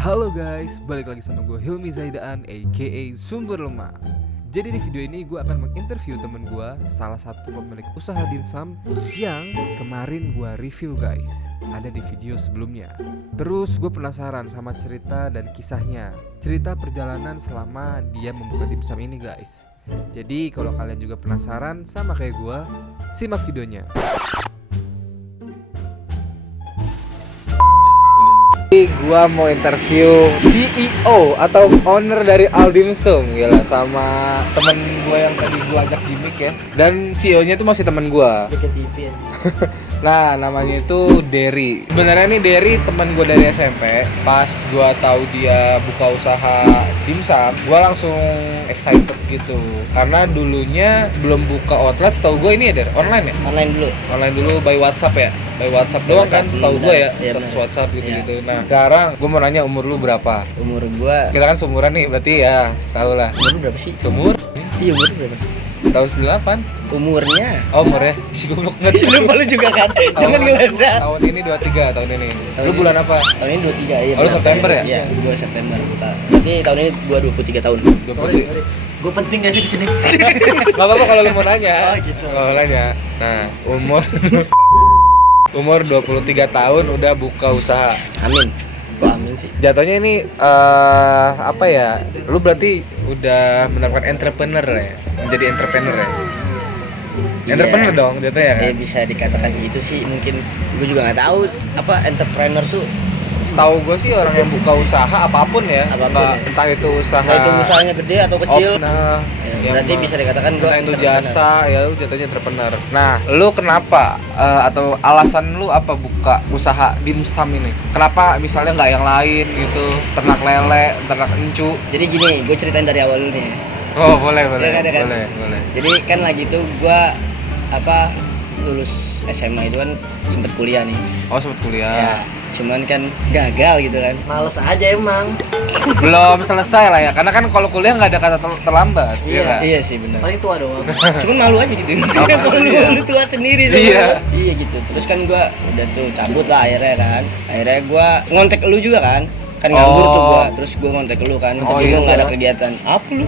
Halo guys, balik lagi sama gue Hilmi Zaidaan aka Sumber Lemah. Jadi di video ini gue akan menginterview temen gue, salah satu pemilik usaha dimsum yang kemarin gue review guys. Ada di video sebelumnya. Terus gue penasaran sama cerita dan kisahnya, cerita perjalanan selama dia membuka dimsum ini guys. Jadi kalau kalian juga penasaran sama kayak gue, simak videonya. Gua mau interview CEO atau owner dari Aldimsum gila, sama temen gua yang tadi gua ajak gimmick ya. Dan CEO-nya itu masih temen gua. Nah, namanya itu Derry. Sebenarnya nih Derry teman gue dari SMP. Pas gue tahu dia buka usaha dimsum, gue langsung excited gitu. Karena dulunya belum buka outlet, setahu gue ini ya online ya? Online dulu by WhatsApp ya? By WhatsApp doang kan, setahu gue ya, status WhatsApp gitu-gitu. Nah, sekarang gue mau nanya umur lu berapa? Umur gua, Kita kan seumuran nih, berarti ya tau lah. umur berapa sih? Seumur? Iya, umur berapa? Tahun 98? Umurnya? Oh, umur ya? Si goblok nggak Lupa lu juga kan? Jangan ngeles ya. Tahun ini 23, tahun ini. Tahun Lu ini. bulan apa? Tahun ini 23, iya. Oh, lu September ya? Iya, gua September. Berarti tahun ini gua 23 tahun. 20. Gua penting gak sih di sini? Gak apa-apa kalau lu mau nanya. Oh, gitu. Kalau nanya. Nah, umur 23 tahun udah buka usaha. Amin. Kok amin sih? Jatuhnya ini apa ya? Lu berarti udah menerapkan entrepreneur ya? Menjadi entrepreneur ya? Iya. Entrepreneur dong jatuhnya kan? Ya bisa dikatakan gitu sih. Mungkin gua juga nggak tahu apa entrepreneur tuh. Setahu gue sih orang yang buka usaha apapun ya, Apapun ya. entah itu usaha Entah itu usahanya gede atau kecil. Nah, Ya, berarti bisa dikatakan gua entah itu entrepreneur. jasa, ya lu jatuhnya entrepreneur. Nah, lu kenapa atau alasan lu apa buka usaha dimsum ini? Kenapa misalnya nggak yang lain gitu, ternak lele, ternak encu? Jadi gini, gue ceritain dari awal dulu nih. Oh, boleh. Iya kan? Boleh. Jadi kan lagi tuh gue lulus SMA itu kan sempet kuliah nih. Oh, sempet Ya, kuliah. cuman kan gagal gitu kan. Males aja emang. Belum selesai lah ya, karena kan kalau kuliah nggak ada kata terlambat. Iya. nggak? Iya sih benar. Paling tua doang. Cuman malu aja gitu. Apa? Kalau lu tua sendiri Iya. sebenarnya. Iya gitu. Terus kan gue udah tuh cabut lah akhirnya kan. Akhirnya gue ngontek lu juga kan. Kan nganggur tuh gue. Terus gue ngontek lu kan. Oh, Tapi iya. lu nggak ada kegiatan. Apa lu?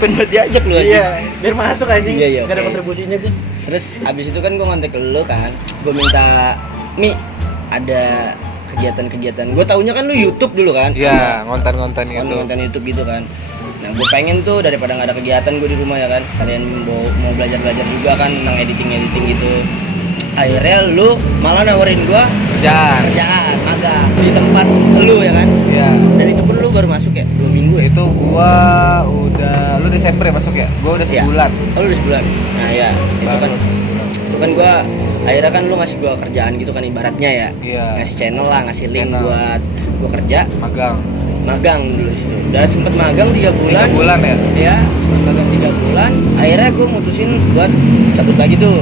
Pengen diajak lu aja. Iya, biar masuk anjing. Iya, iya, Gak ada oke. kontribusinya gue. Terus abis itu kan gue ngontek lu kan, gue minta Mi ada kegiatan-kegiatan. Gue taunya kan lu YouTube dulu kan? Iya, ngonten-ngonten gitu. Konten YouTube gitu kan. Nah gue pengen tuh daripada nggak ada kegiatan gue di rumah ya kan. Kalian mau belajar juga kan tentang editing gitu. Akhirnya lu malah nawarin gue kerjaan magang di tempat lu ya kan. Iya. Dan itu pun lu baru masuk ya 2 minggu ya. Itu gua udah, lu Desember ya masuk ya? Gua udah Iya. sebulan. Oh lu udah sebulan. Nah ya itu kan gue akhirnya kan lu ngasih gue kerjaan gitu kan ibaratnya ya. Iya. Ngasih channel lah, ngasih link Channel. buat gue kerja Magang dulu situ. Udah sempet magang 3 3 bulan. bulan ya? Ya, sempet magang 3 bulan. Akhirnya gue mutusin buat cabut lagi tuh.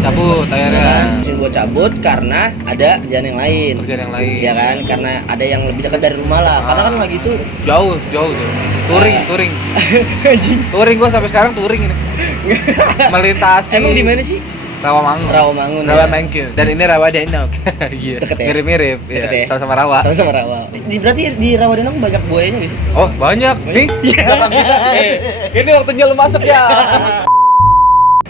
Cabut akhirnya. Mutusin buat cabut karena ada kerjaan yang lain. Kerjaan yang lain. Ya kan, karena ada yang lebih dekat dari rumah lah. Karena kan lagi tuh Jauh tuh. Touring. anjing. Touring gua sampai sekarang touring ini. Melintasi. Emang di mana sih? Rawamangun. Rawamangun. Rawamangun. Dan ini Rawadenok. Iya. Deket ya? Mirip-mirip. Deket Iya. ya? Sama-sama Rawa. Sama-sama Rawa. Berarti di Rawadenok banyak buayanya nggak sih? Oh, banyak. Nih. Belakang kita. Ini waktunya lu masuk ya.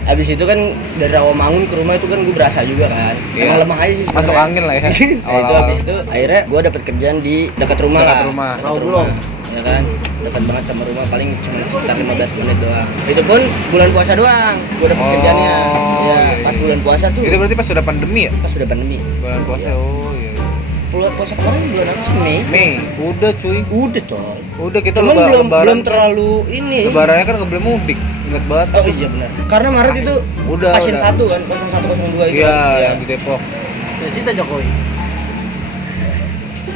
Abis itu kan dari Rawamangun ke rumah itu kan gue berasa juga kan. Iya. Emang lemah aja sih sebenarnya. Masuk angin lah ya. Nah, itu Awal-awal. abis itu akhirnya gue dapet kerjaan di dekat rumah Dekat lah. rumah. Dekat Rawa rumah. Bulog. Ya kan, dekat banget sama rumah, paling cuma sekitar 15 menit doang. Itu pun bulan puasa doang. Gue dapet Oh, kerjaannya. Ya, iya, pas iya. bulan puasa tuh. Itu berarti pas sudah pandemi ya? Pas sudah pandemi. Bulan puasa. Iya. Oh iya. Bulan puasa kemarin bulan apa sih? Mei. Mei. Udah cuy. Udah coy. Udah kita Cuman belum lebaran. terlalu ini. Lebarannya kan nggak boleh mudik. Ingat banget. Oh iya benar. Karena Maret itu Udah. pasien udah. 1 kan, 0102 itu. Iya, kan? yang di Depok. Cita Jokowi.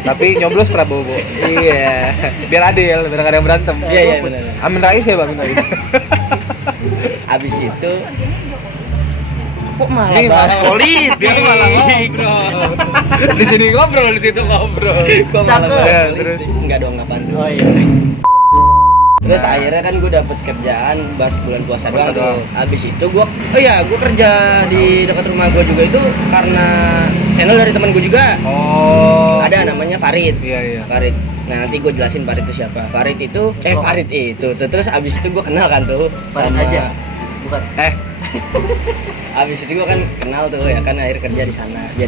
Tapi nyoblos Prabowo. Iya. Biar adil, biar nggak ada yang berantem. Iya benar. Amin Rais ya, Bang Amin Rais. Abis itu kok malah Nih, bahas malah- politik? Dia malah ngobrol. Di sini ngobrol, di situ ngobrol. Kok malah Cakep. bahas Ya, politik? terus. Enggak dong, kapan tuh? Oh iya. Terus Nah. akhirnya kan gue dapet kerjaan pas bulan puasa Puasa doang doang. tuh. Abis itu gue kerja di dekat rumah gue juga itu karena channel dari temen gue juga. Oh. Ada namanya Farid. Iya. Farid. Nah nanti gue jelasin Farid itu siapa. Farid itu Farid itu. Terus abis itu gue kenal kan tuh Farid sama aja. Bukan. abis itu gue kan kenal tuh ya kan, akhir kerja di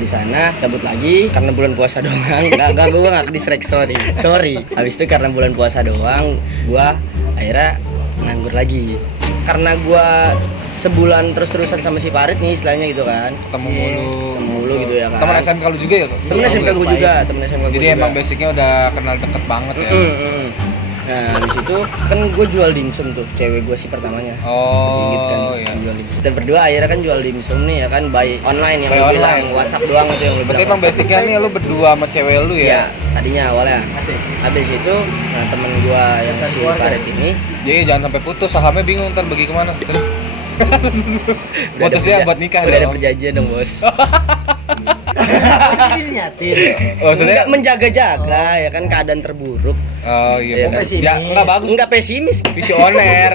sana cabut lagi karena bulan puasa doang. Enggak gue nggak distract, sorry. Abis itu karena bulan puasa doang gue akhirnya nganggur lagi karena gue sebulan terus-terusan sama si Farid nih istilahnya gitu kan, Ketemu mulu gitu ya kan. Temen SMK lu juga ya? Temen SMK gue juga. Jadi emang basicnya udah kenal deket banget ya? Nah habis itu kan gue jual dimsum tuh, cewek gue sih pertamanya. Masih inget kan, Iya. jual dimsum. Kita berdua akhirnya kan jual dimsum nih ya kan, by online yang By lu online. bilang, WhatsApp doang itu yang lu Berarti bilang. emang WhatsApp. basicnya nih lu berdua sama cewek lu Iya, ya? tadinya awalnya. Asik. Habis itu, nah temen gue yang Dan si keluarga. Farid ini Jadi jangan sampai putus, sahamnya bingung ntar bagi kemana. Terus udah ada putusnya buat nikah udah ada dong. perjanjian dong bos. Ini nyatir. Oh, maksudnya? Enggak menjaga-jaga ya kan, keadaan terburuk. Oh Iya iya, kan? Pesimis. ya enggak bagus. Enggak pesimis. Visioner.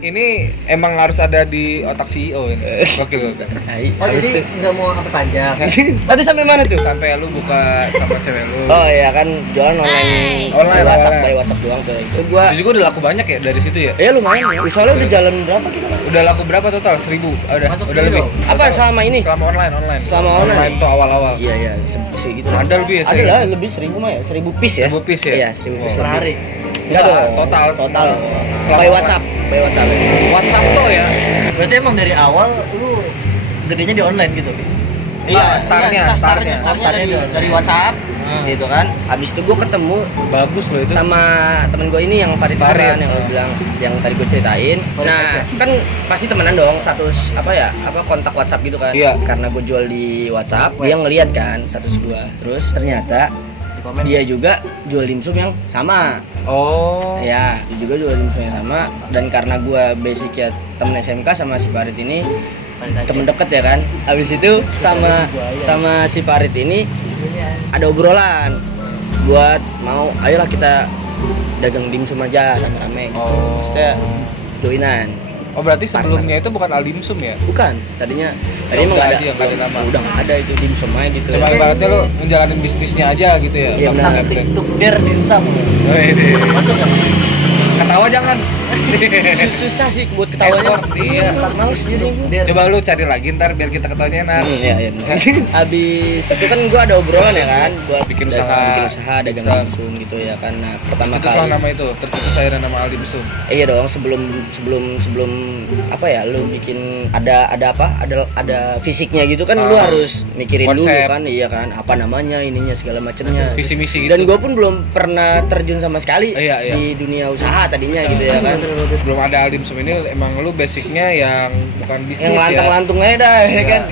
ini emang harus ada di otak CEO ini. Gokil. Hai, Oh habis jadi itu. nggak mau apa panjang. Tadi sampai mana tuh? Sampai lu buka sama cewek lu. Oh iya kan, jualan online, Online, by WhatsApp, online. by WhatsApp doang tuh. Itu gua Itu juga udah laku banyak ya dari situ ya? lumayan ya. Soalnya udah jalan berapa kita? Udah laku berapa total? 1.000? Udah, Masuk udah 1.000 lebih. dong. Apa selama ini? Selama online. Selama online. tuh awal-awal. Iya, segitu. Ada lebih ya, Ada saya? lah, lebih 1.000 mah ya, 1.000 piece ya. 1.000 piece ya? Iya, 1.000 piece Oh. Per lebih. hari. Enggak Enggak, dong. total. Total. Selama By WhatsApp, by WhatsApp. WhatsApp tuh ya? Berarti emang dari awal lu gedenya di online gitu. Iya, startnya dari WhatsApp. Gitu kan. Habis itu gua ketemu Bagus loh itu. sama temen gue ini yang Farid Farid. yang gue bilang, yang tadi gue ceritain. Nah kan pasti temenan dong, status kontak WhatsApp gitu kan. Iya. Karena gue jual di WhatsApp, dia ngeliat kan status gue. Terus ternyata Di komen. dia juga jual dimsum yang sama. Oh. Ya, dia juga jual dimsum yang sama. Dan karena gue basicnya temen SMK sama si Farid ini temen deket ya kan. Habis itu sama si Farid ini ada obrolan buat mau ayolah kita dagang dimsum aja rame-rame gitu. Oh. Maksudnya joinan. Oh berarti sebelumnya itu bukan Aldimsum ya? Bukan, tadinya Ya emang udah nggak aja, nggak ada nama. udah nggak ada itu dimsum aja gitu. Cuma ibaratnya lu menjalanin bisnisnya aja gitu ya? Iya, Tentang benar. brand. TikTok der dimsum. Oh, ini. Masuk kan? Ketawa jangan. Susah sih buat ketawanya. Iya. Males jadi gue. Der. Coba lu cari lagi ntar biar kita ketawanya enak. Iya, iya. benar. Habis itu kan gua ada obrolan ya kan buat Bikin dagang- usaha. dagang Bisa. dimsum gitu ya kan. Nah, pertama Tercetus lah kali nama itu, tercetus akhirnya nama Aldimsum. iya dong, sebelum apa ya, lu bikin ada fisiknya gitu kan, lu Ah. harus mikirin dulu Konsep. kan, iya kan, apa namanya, ininya segala macamnya. Visi misi gitu. Dan gua pun belum pernah terjun sama sekali Iya, iya. di dunia usaha tadinya gitu ya kan. Belum ada Aldimsum ini, emang lu basicnya yang bukan bisnis Yang ya. lantung-lantung aja dah ya Iya. kan.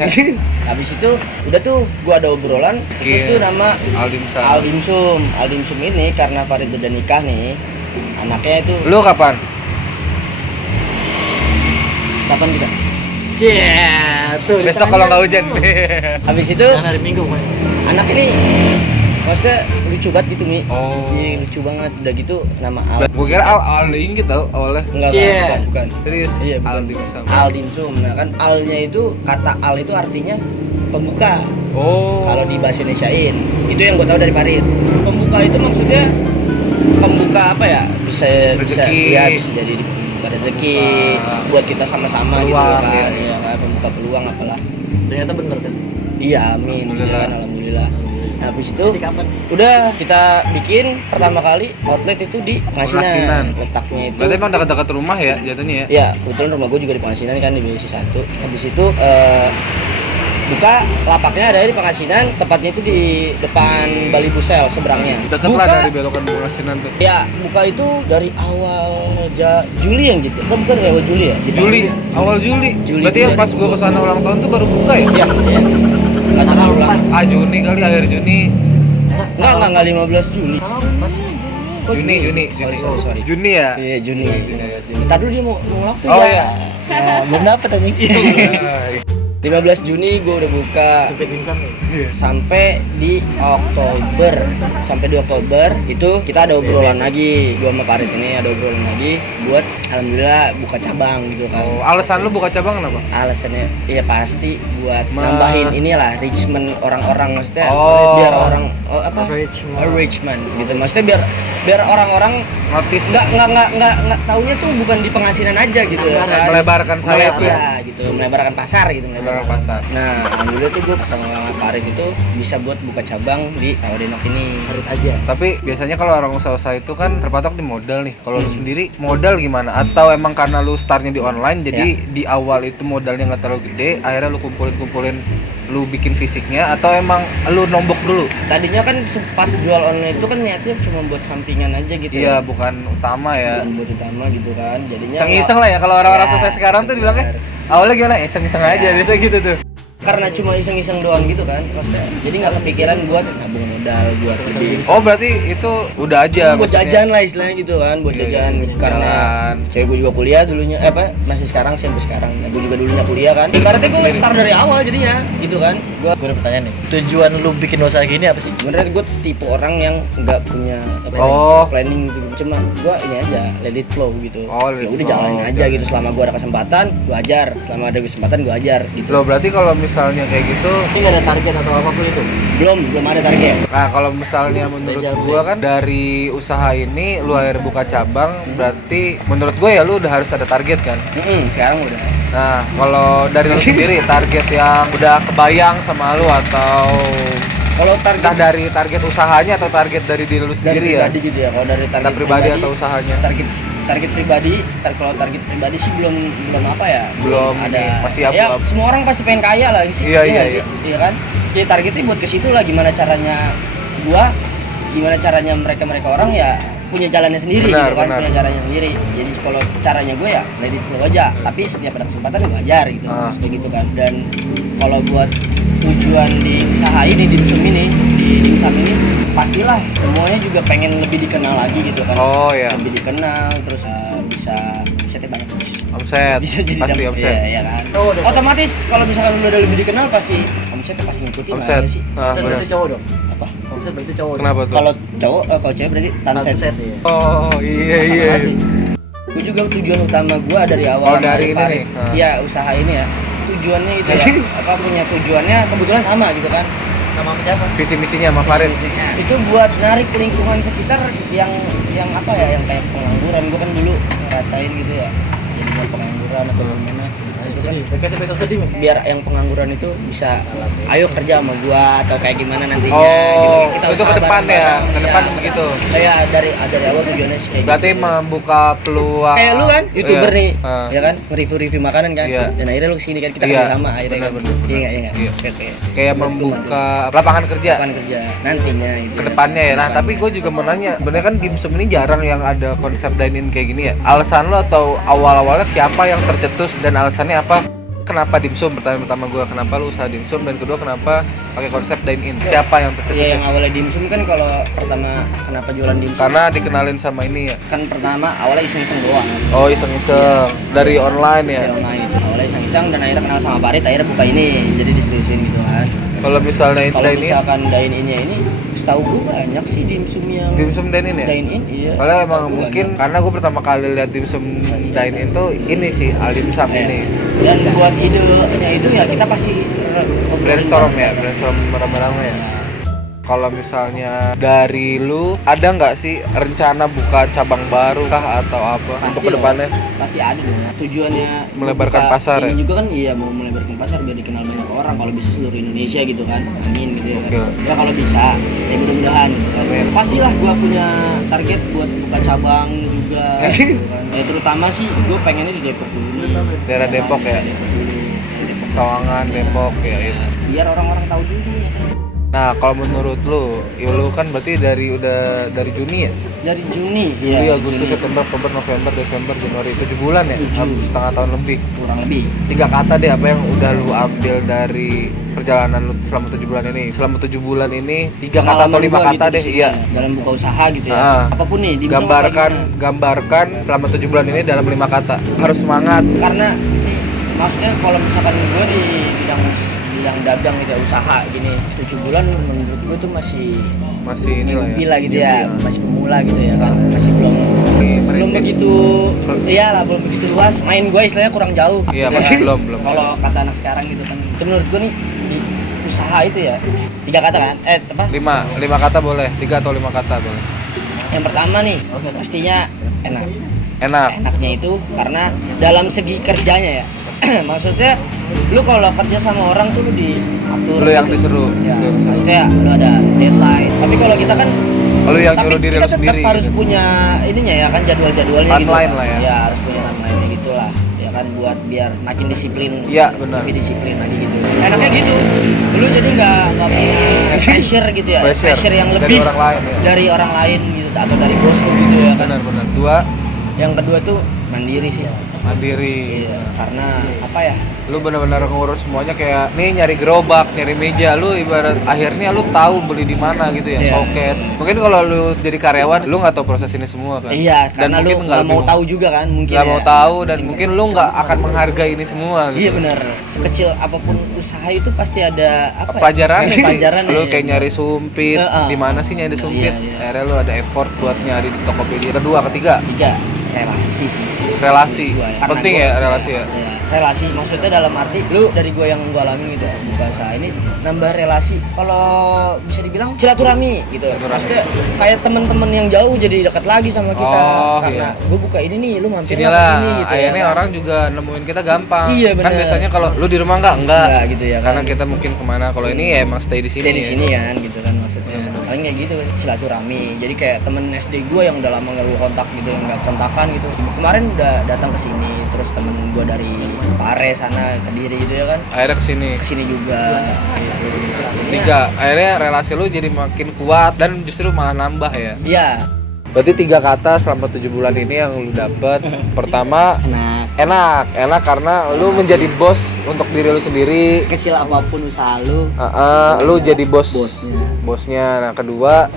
Habis itu udah tuh gua ada obrolan, terus Iya. tuh nama Aldimsum. Aldimsum ini karena Farid udah nikah nih, anaknya itu Lu kapan? kapan kita? Cie, tuh. Besok kalau nggak hujan. Habis itu Jangan hari Minggu kan. anak ini maksudnya lucu banget gitu nih. Oh. Iya, lucu banget. Udah gitu nama Al. Gue kira Al Inggit tau awalnya. Enggak, Cie. bukan. Serius? Iya, bukan. Aldimsum. Aldimsum. Nah kan Alnya itu, kata Al itu artinya pembuka. Oh. Kalau di bahasa Indonesiain. Itu yang gue tahu dari Farid. Pembuka itu maksudnya pembuka apa ya? Bisa Rezeki. ya, bisa jadi buka rezeki Pembuka buat kita sama-sama gitu peluang, kan. iya. Iya kan, pembuka peluang apalah. Ternyata bener kan. Iya, amin. Alhamdulillah. Iya kan, alhamdulillah. Nah, habis itu Jadi kapan? udah kita bikin pertama kali outlet itu di Pengasinan. Pengasinan. Letaknya itu. Berarti emang dekat-dekat rumah ya jatuhnya ya? Ya, kebetulan rumah gue juga di Pengasinan kan, di BC 1. Habis itu buka lapaknya ada di Pengasinan, tepatnya itu di depan Bali Busel seberangnya. Dekat lah dari belokan Pengasinan tuh. Ya, buka itu dari awal Juli yang gitu. Bukan dari awal Juli ya? Di Juli, Pengasinan. awal Juli. Juli. Berarti yang pas gua kesana ulang tahun tuh baru buka ya? Iya, iya. Nggak terlalu lama. Ah Juni kali, akhir Juni. Enggak 15 Juli. Oh, Juni. Sorry. Juni ya? Iya, Juni. Tadi dulu dia mau ngelak tuh Oh ya. iya. Ya, belum dapet anjing. Ah, 15 Juni gue udah buka Sampai dimsum nih. sampai di Oktober itu kita ada obrolan lagi, gue sama Farid ini ada obrolan lagi buat alhamdulillah buka cabang gitu kan. Oh, alasan lu buka cabang kenapa? Alasannya ya pasti buat nambahin inilah Richmond orang-orang, maksudnya Oh. biar orang Richmond. Richmond gitu, maksudnya biar orang-orang Notice nggak taunya tuh bukan di penghasilan aja gitu ya kan, melebarkan sayap ya. ya gitu, melebarkan pasar gitu, Melebarkan pasar. Nah alhamdulillah tuh gue sama Farid itu bisa buat buka cabang di Tawadenok ini. Harit aja. Tapi biasanya kalau orang usaha-usaha itu kan terpatok di modal nih. Kalau lu sendiri modal gimana? Atau emang karena lu startnya di online jadi di awal itu modalnya nggak terlalu gede, akhirnya lu kumpulin lu bikin fisiknya, atau emang lu nombok dulu? Tadinya kan pas jual online itu kan niatnya cuma buat sampingan aja gitu. Iya, bukan utama ya. Bukan buat utama gitu kan. Jadinya Iseng-iseng lah ya kalau orang-orang Ya, sukses sekarang tuh bilangnya benar. awalnya gimana? Iseng-iseng aja, biasa gitu tuh. Karena cuma iseng-iseng doang gitu kan, maksudnya jadi nggak kepikiran buat nabung modal buat lebih Oh, berarti itu udah aja buat maksudnya? jajan lah istilahnya gitu kan, buat Iya, jajan iya. karena Jalan. cewek gue juga kuliah dulunya, masih sekarang sih sampai sekarang. Nah, gue juga dulunya kuliah kan. Ibaratnya gue start dari awal jadinya, gitu kan. Gue ada pertanyaan nih. Tujuan lu bikin usaha gini apa sih? Sebenarnya gue tipe orang yang nggak punya planning gitu. Cuma gue ini aja, let it flow gitu. Oh, let Ya it udah flow, jalanin aja jalanin. gitu. Selama gue ada kesempatan, gue ajar. Selama ada kesempatan, gue ajar gitu. Loh, berarti kalau misalnya kayak gitu, Ini nggak ada target atau apapun itu. Belum ada target. nah kalau misalnya menurut gua kan dari usaha ini lu akhirnya buka cabang, berarti menurut gua ya lu udah harus ada target kan. Sekarang udah. Nah, kalau dari lu sendiri target yang udah kebayang sama lu, atau Kalau entah target dari target usahanya atau target dari diri lu dari sendiri ya? pribadi gitu ya. Kalau dari target Entah pribadi atau usahanya? target pribadi, kalau target pribadi sih belum apa ya? Belum ada. ini, masih Ya, abu-abu. semua orang pasti pengen kaya lah sih. Iya, nggak iya, sih? Iya kan? Jadi targetnya buat ke situ lah, gimana caranya mereka orang ya punya jalannya sendiri Benar, gitu kan, benar. punya caranya sendiri. Jadi kalau caranya gue ya let it flow aja, tapi setiap ada kesempatan gue ajar gitu, maksudnya gitu kan. Dan kalau buat tujuan di usaha ini, di dimsum ini pastilah semuanya juga pengen lebih dikenal lagi gitu kan. Oh ya, Lebih dikenal, terus bisa banyak bos. omset, Bisa jadi pasti dapat- omset. Iya kan. Otomatis kalau misalkan udah lebih dikenal pasti omsetnya pasti ngikutin lah Omset. ya sih. Ah, Omset benar. berarti cowok dong. Apa? Omset berarti cowok. Kenapa tuh? Kalau cowok, kalau cewek berarti tanset. Omset ya. Oh iya. Gue juga tujuan utama gue dari awal Oh, dari ini Farid. nih. Ah. Iya, usaha ini ya. Tujuannya itu ya, punya tujuannya kebetulan sama gitu kan. Nama siapa? Visi misinya sama Farid. Misinya itu buat narik lingkungan sekitar yang apa ya, yang kayak pengangguran. Gue kan dulu ngerasain gitu ya, jadinya pengangguran atau gimana. Itu kan Kasih episode sedih. biar yang pengangguran itu bisa ayo kerja sama gua atau kayak gimana nantinya Oh, gitu. itu ke depan ya, ke depan begitu. Kayak dari awal tujuannya sih kayak Berarti gitu. membuka peluang. Kayak lu kan, YouTuber Iya. nih, Ah. ya kan, nge-review makanan kan, Iya. dan akhirnya lu kesini kan, kita Iya, kerja sama akhirnya kan, benar. iya nggak, Iya. Oke. Kayak Buat gua membuka lapangan kerja lapangan kerja nantinya itu ke depannya ya. Nah, tapi gue juga mau nanya, sebenarnya kan dimsum ini jarang yang ada konsep dine-in kayak gini ya. Alasan lo atau awal-awalnya siapa yang tercetus dan alasannya apa? Kenapa dimsum? Pertanyaan pertama gue, kenapa lu usaha dimsum, dan kedua kenapa pakai konsep dine-in? Siapa yang tercetus? Iya, yang awalnya dimsum kan, kalau pertama kenapa jualan dimsum? Karena dikenalin sama ini ya. Kan pertama awalnya iseng-iseng doang. Oh, iseng-iseng dari online ya. Dari online itu. Awalnya iseng-iseng dan akhirnya kenal sama Farid, akhirnya buka ini, jadi diseriusin gitu kan. Kalau misalnya Kalau dine-in, misalkan dine-innya ini, setahu gue banyak sih dimsum yang dimsum dine-in ya. dine-in, iya. Soalnya Setahu emang gua mungkin banyak. karena gue pertama kali lihat dimsum dine-in tuh ini sih, Aldimsum Iya. ini. Dan buat idenya itu ya kita pasti Brainstorm ya, brainstorm rame-rame ya. Kalau misalnya dari lu, ada nggak sih rencana buka cabang baru kah atau apa Pasti untuk kedepannya? Pasti ada dong. Tujuannya Melebarkan buka pasar ini ya? juga kan, iya, mau melebarkan pasar biar dikenal banyak orang, kalau bisa seluruh Indonesia gitu kan. Amin gitu ya kan. Oke. Ya kalau bisa, ya mudah-mudahan. Amin. Pastilah gua punya target buat buka cabang juga gitu kan. Ya terutama sih gue pengennya di Depok dulu. Daerah Depok ya? Depok dulu. Depok Sawangan, Depok ya itu. Biar orang-orang tahu juga ya kan. Nah, kalau menurut lu, lu kan berarti dari Juni ya? Dari Juni Juli, ya. Agustus, Juni. September, Oktober, November, Desember, Januari, 7 bulan ya? 7. Setengah tahun lebih. Kurang lebih. 3 kata deh apa yang udah lu ambil dari perjalanan lu selama 7 bulan ini. Selama 7 bulan ini 3 kata atau 5 Pengalaman gua kata gitu deh, di sini, iya. dalam buka usaha gitu ya. Ah. Apapun nih, di Gambarkan selama 7 bulan ini dalam 5 kata. Harus semangat. karena maksudnya kalau misalkan gue di bidang dagang gitu ya, usaha gini 7 bulan menurut gue tuh masih inilah ya. bila gitu ya, Newbie masih pemula gitu ya kan, masih belum merintis. begitu, iyalah belum begitu luas. Main gue istilahnya kurang jauh. Iya, gitu masih ya. belum. Kalau kata anak sekarang gitu kan, itu menurut gue nih di usaha itu ya 3 kata kan, apa? 5 kata boleh, 3 atau 5 kata boleh. Yang pertama nih, pastinya enak. Enak. Enaknya itu karena dalam segi kerjanya ya. Maksudnya lu kalau kerja sama orang tuh lu diatur. Lu yang disuruh. Ya, Lu disuruh. maksudnya lu ada deadline. Tapi kalau kita kan Lu yang tapi suruh diri kita lu tetap sendiri. harus gitu. punya ininya ya kan, jadwal-jadwalnya gitu. Timeline lah ya. Ya, harus punya timeline gitu lah. Ya kan buat biar makin disiplin. Iya, benar. Lebih disiplin lagi gitu. Enaknya gitu. Lu jadi nggak punya pressure gitu ya. Pressure yang lebih dari orang lain ya. dari orang lain gitu atau dari bos lu gitu ya kan. Benar. 2 Yang kedua tuh mandiri sih. mandiri. Iya, karena apa ya? Lu benar-benar ngurus semuanya, kayak nih nyari gerobak, nyari meja, lu ibarat akhirnya lu tahu beli di mana gitu ya, Iya. showcase. Mungkin kalau lu jadi karyawan, lu nggak tahu proses ini semua kan. Iya, Dan karena lu mungkin nggak mau lebih- tahu juga kan mungkin. nggak ya. mau tahu dan mungkin lu nggak akan menghargai ini semua gitu. Iya benar. Sekecil apapun usaha itu pasti ada apa? Pelajaran Ya? Pelajaran. lu ya. kayak nyari sumpit, Heeh. di mana sih nyari sumpit, Iya. akhirnya lu ada effort buat nyari di Tokopedia. Kedua, ketiga, 3 relasi sih. relasi. Gua ya. Karena Penting gua- ya relasi ya. Iya, relasi maksudnya dalam arti lu dari gua yang gua alamin gitu buka usaha ini nambah relasi. Kalau bisa dibilang silaturahmi gitu. Silaturahmi. Maksudnya kayak teman-teman yang jauh jadi dekat lagi sama kita Oh, karena iya. gua buka ini nih, lu mampir Sini lah lah, kesini gitu. akhirnya ya kan? orang juga nemuin kita gampang. Iya, Kan bener. biasanya kalau lu di rumah enggak, Enggak gitu ya kan. karena kita mungkin kemana. Kalau ini ya emang stay di sini. stay di ya. sini kan gitu kan maksudnya. Iya. Paling kayak gitu silaturahmi. Jadi kayak temen SD gue yang udah lama gak gue kontak gitu, yang gak kontakan gitu. Kemarin udah datang ke sini, terus temen gue dari Pare sana Kediri gitu ya kan. Akhirnya kesini. Kesini juga gitu. Tiga, akhirnya relasi lu jadi makin kuat dan justru malah nambah ya. Iya. Berarti 3 kata selama 7 bulan ini yang lu dapet. Pertama, Enak. enak karena lu menjadi bos untuk diri lu sendiri. Sekecil apapun usaha lu, Lu jadi bosnya. bosnya. Nah, kedua,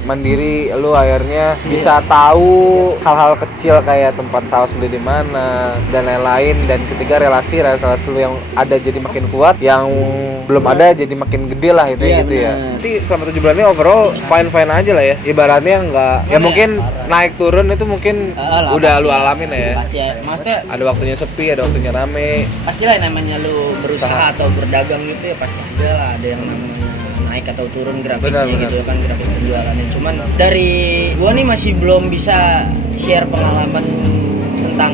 mandiri lu akhirnya bisa tahu hal-hal kecil kayak tempat saus beli di mana dan lain-lain. Dan ketiga, relasi lu yang ada jadi makin kuat, yang belum ada jadi makin gede lah itu Iya, gitu ya. bener. Nanti selama 7 bulan ini overall fine aja lah ya. Ibaratnya enggak ya, mungkin naik turun itu mungkin Lah, udah pasti. lu alamin ya. Pasti ya. Maksudnya Ada waktunya sepi, ada waktunya rame. pastilah yang namanya lu berusaha Usaha. atau berdagang gitu ya pasti ada lah, ada yang namanya naik atau turun grafiknya Benar. gitu kan, grafik penjualannya. Cuman dari gua nih masih belum bisa share pengalaman tentang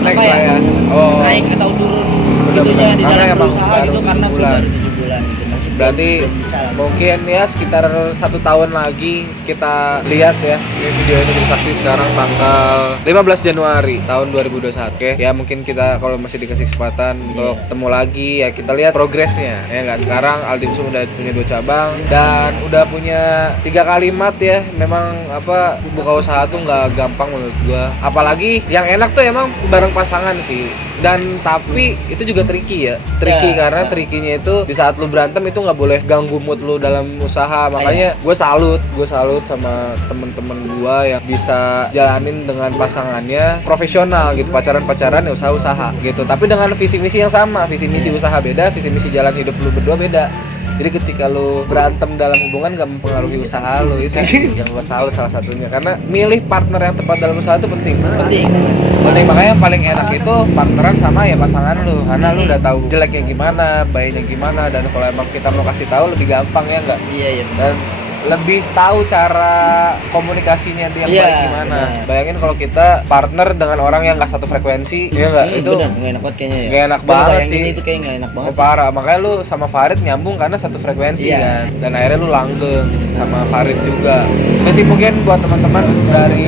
Next apa ya, lah ya. Oh. naik atau turun Benar, gitunya di karena dalam emang berusaha baru gitu 7 karena gua bulan. baru 7 bulan gitu, masih Berarti belum bisa lah. mungkin ya sekitar 1 tahun lagi kita lihat ya. Ini video ini bersaksi sekarang tanggal 15 Januari tahun 2021. Oke, ya mungkin kita kalau masih dikasih kesempatan untuk ketemu lagi ya, kita lihat progresnya. Ya nggak, sekarang Aldimsum udah punya 2 cabang dan udah punya 3 kalimat ya. Memang apa, buka usaha tuh nggak gampang menurut gua. Apalagi yang enak tuh emang bareng pasangan sih. Dan tapi itu juga tricky ya. Tricky Ya, karena ya. trikinya itu di saat lu berantem itu nggak boleh ganggu mood lu dalam usaha. Makanya gue salut sama temen-temen gue yang bisa jalanin dengan pasangannya profesional gitu, pacaran ya usaha gitu, tapi dengan visi misi yang sama. Visi misi usaha beda, visi misi jalan hidup lu berdua beda. Jadi ketika lu berantem dalam hubungan gak mempengaruhi usaha lu, itu yang gue salut salah satunya. Karena milih partner yang tepat dalam usaha itu penting banget. Penting, makanya yang paling enak itu partneran sama ya pasangan lu, karena lu udah tahu jeleknya gimana, baiknya gimana, dan kalau emang kita mau kasih tahu lebih gampang ya enggak, Iya. dan lebih tahu cara komunikasinya dia yang Iya, baik gimana. benar. Bayangin kalau kita partner dengan orang yang nggak satu frekuensi, ya enggak, itu bener, nggak enak banget kayaknya ya. nggak enak Gua banget bayangin sih. itu kayak nggak enak banget. parah. Makanya lu sama Farid nyambung karena satu frekuensi Iya. kan, dan akhirnya lu langgeng sama Farid juga. Terus sih mungkin buat teman-teman dari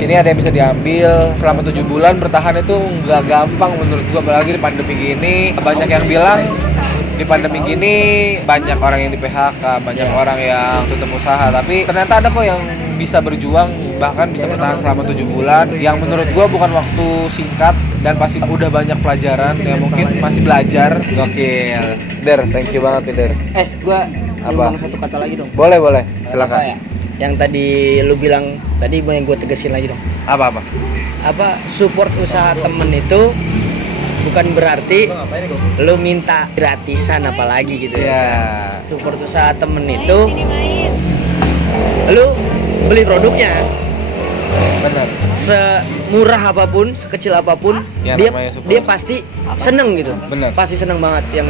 ini ada yang bisa diambil selama 7 bulan bertahan itu nggak gampang menurut gua, apalagi di pandemi gini. Banyak yang bilang di pandemi gini banyak orang yang di PHK, banyak orang yang tutup usaha, tapi ternyata ada kok yang bisa berjuang bahkan bisa bertahan selama 7 bulan, yang menurut gua bukan waktu singkat dan pasti udah banyak pelajaran yang mungkin masih belajar. Gokil. Der, thank you banget nih Der. Gua Apa? nyumbang satu kata lagi dong. Boleh, Apa silakan. ya? Yang tadi lu bilang tadi mau yang gue tegesin lagi dong. Apa? Apa support usaha temen itu bukan berarti lu minta gratisan apalagi gitu Ya. Support usaha temen itu lu beli produknya Benar. semurah apapun, sekecil apapun, Ya, dia namanya support. dia pasti seneng gitu. Bener. Pasti seneng banget. Yang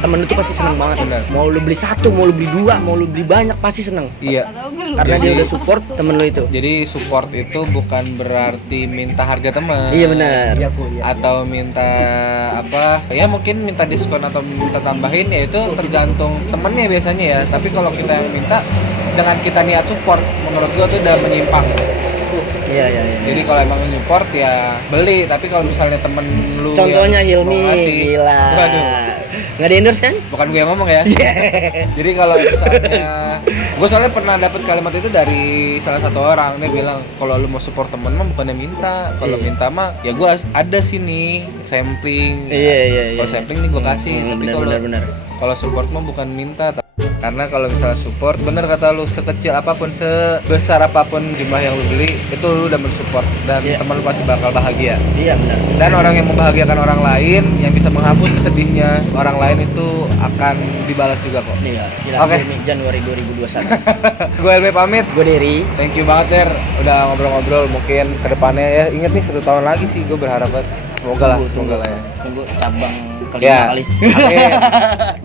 temen lu tuh pasti seneng banget. Bener. Mau lu beli satu, mau lu beli dua, mau lu beli banyak, pasti seneng. Iya. Karena dia Jadi- udah support temen lu itu. Jadi support itu bukan berarti minta harga teman. Iya benar. Atau minta apa? Ya mungkin minta diskon atau minta tambahin ya itu tergantung temennya biasanya ya. Tapi kalau kita yang minta dengan kita niat support, menurut gua tuh udah menyimpang. Iya. Jadi kalau emang support ya beli, tapi kalau misalnya temen lu Contohnya yang mau Hilmi, ngasih, gila. waduh, Nggak di endorse kan? bukan gue yang ngomong ya. Jadi kalau misalnya gue soalnya pernah dapet kalimat itu dari salah satu orang, dia bilang kalau lu mau support temen mah bukannya minta, kalau Iya. minta mah ya gue ada sini sampling. Iya. Kalau sampling nih gue kasih, tapi benar. kalau support mah bukan minta. Karena kalau misalnya support, bener kata lu, sekecil apapun, sebesar apapun jumlah yang lu beli, itu lu udah mensupport dan Iya. teman lu pasti bakal bahagia. Iya benar. Dan orang yang membahagiakan orang lain, yang bisa menghapus sedihnya orang lain itu akan dibalas juga kok. Iya. Oke. Hilmi Januari 2021. Gue LB pamit. Gue Derry. Thank you banget Der, udah ngobrol-ngobrol. Mungkin kedepannya ya, inget nih 1 tahun lagi sih, gue berharap banget. Semoga lah ya. Tunggu cabang kelima Ya. kali. Amin.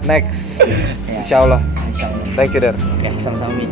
Next. Ya. Insya Allah. Insyaallah. Thank you Der. Oke, sama-sama Mi.